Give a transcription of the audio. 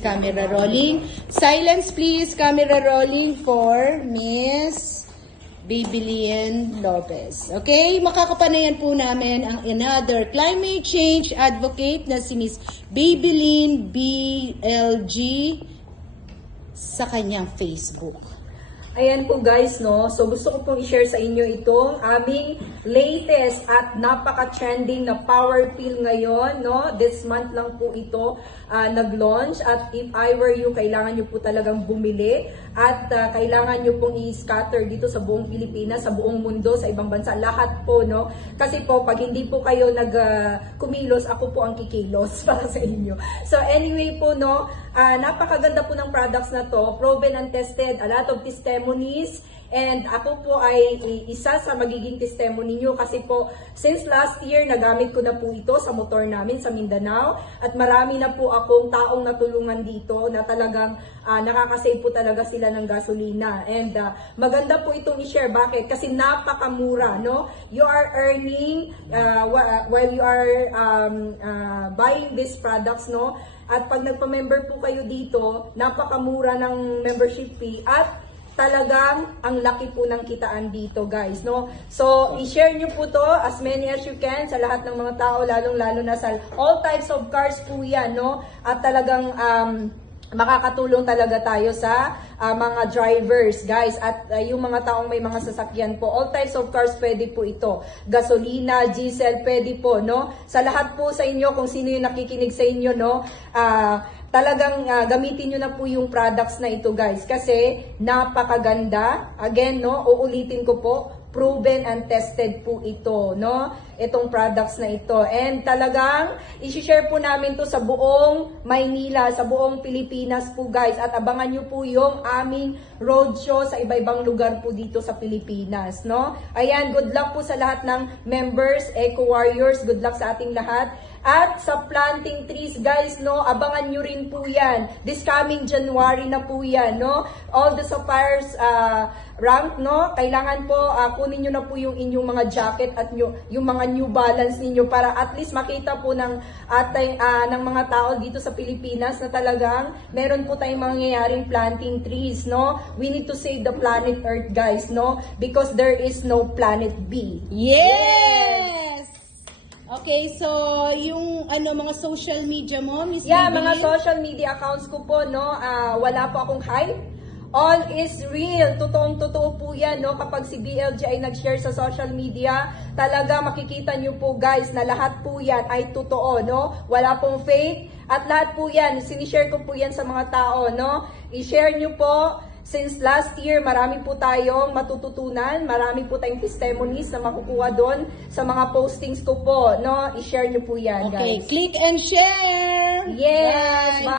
camera rolling. Silence please, camera rolling for Miss Babylene Lopez. Okay, makakapanayan po namin ang another climate change advocate na si Miss Babylene BLG sa kanyang Facebook. Ayan po guys, no? So gusto ko pong i-share sa inyo itong aming latest at napaka-trending na power pill ngayon, no? This month lang po ito nag-launch at if I were you, kailangan nyo po talagang bumili at kailangan nyo pong i-scatter dito sa buong Pilipinas, sa buong mundo, sa ibang bansa, lahat po, no? Kasi po, pag hindi po kayo kumilos, ako po ang kikilos para sa inyo. So anyway po, no? Napakaganda po ng products na to, proven and tested, a lot of testimonies, and ako po ay isa sa magiging testimony nyo kasi po since last year nagamit ko na po ito sa motor namin sa Mindanao at marami na po akong taong natulungan dito na talagang nakakasave po talaga sila ng gasolina, and maganda po itong i-share. Bakit? Kasi napakamura, no? You are earning while you are buying these products, no? At pag nagpa-member po kayo dito, napakamura ng membership fee at talagang ang laki po ng kitaan dito guys, no? So, i-share nyo po to as many as you can sa lahat ng mga tao, lalong-lalo na sa all types of cars po yan, no? At talagang makakatulong talaga tayo sa mga drivers, guys, at yung mga taong may mga sasakyan po. All types of cars pwede po ito. Gasolina, diesel, pwede po, no? Sa lahat po sa inyo, kung sino yung nakikinig sa inyo, no? Talagang gamitin nyo na po yung products na ito, guys, kasi napakaganda. Again, no? Uulitin ko po, proven and tested po ito, no? Itong products na ito. And talagang i-share po namin to sa buong Maynila, sa buong Pilipinas po guys. At abangan nyo po yung aming roadshow sa iba-ibang lugar po dito sa Pilipinas, no? Ayan, good luck po sa lahat ng members, Eco Warriors. Good luck sa ating lahat. At sa planting trees, guys, no, abangan nyo rin po yan. This coming January na po yan, no? All the suppliers rank, no? Kailangan po kunin nyo na po yung inyong mga jacket at yung mga New Balance ninyo para at least makita po ng mga tao dito sa Pilipinas na talagang meron po tayong mangyayaring planting trees, no? We need to save the planet Earth, guys, no? Because there is no planet B. Yes! Okay, so yung mga social media mo, Miss Yeah, Babylene? mga social media accounts ko po, no, wala po akong hype. All is real. Totoong-totoo po yan, no? Kapag si BLG ay nag-share sa social media, talaga makikita nyo po, guys, na lahat po yan ay totoo, no? Wala pong fake. At lahat po yan, sinishare ko po yan sa mga tao, no? I-share nyo po. Since last year, marami po tayong matututunan, marami po tayong testimonies na makukuha doon sa mga postings ko po, no? I-share nyo po yan, guys. Okay, click and share! Yes! Bye.